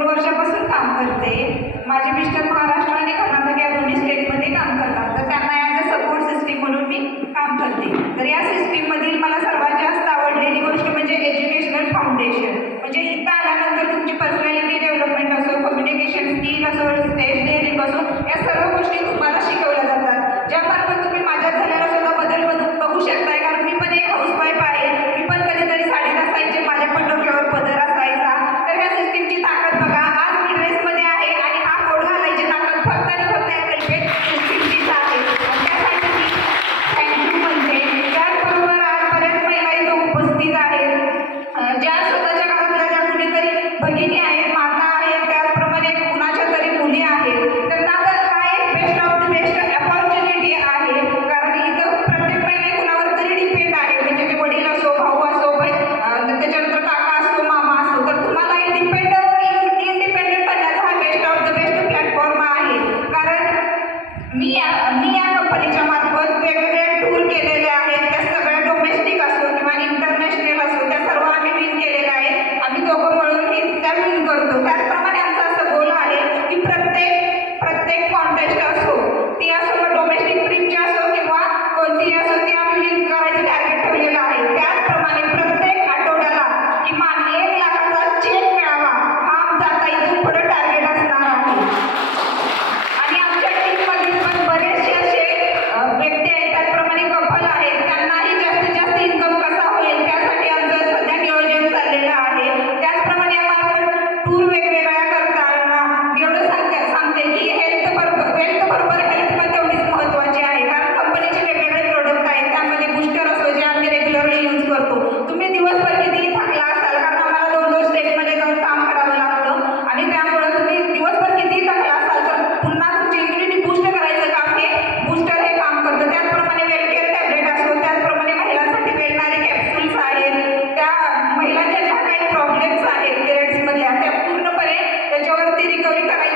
दोन वर्षापासून काम करते. माझे मिस्टर महाराष्ट्र आणि कर्नाटक या दोन्ही स्टेटमध्ये काम करतात. तर त्यांना ॲज अ सपोर्ट सिस्टीम म्हणून मी काम करते. तर या सिस्टीममध्ये मी या मी या कंपनीच्या मार्फत वेगवेगळ्या टूर केलेले आहेत. त्या सगळ्या डोमेस्टिक असो किंवा इंटरनॅशनल असो त्या सर्व आम्ही विन केलेल्या आहेत. आम्ही दोघं मिळून हे त्या विन करतो. त्याचप्रमाणे आमचा असं गोल आहे की प्रत्येक प्रत्येक कॉन्टेस्ट असो ते असो डोमेस्टिक ट्रीपची असो किंवा कोणती असो ते आम्ही विन करायचं टार्गेट ठेवलेलं आहे. त्याचप्रमाणे प्रत्येक आठवड्याला किंवा एक लाखाचा पिरियड्समधल्या त्या पूर्णपणे त्याच्यावरती रिकव्हरी करायची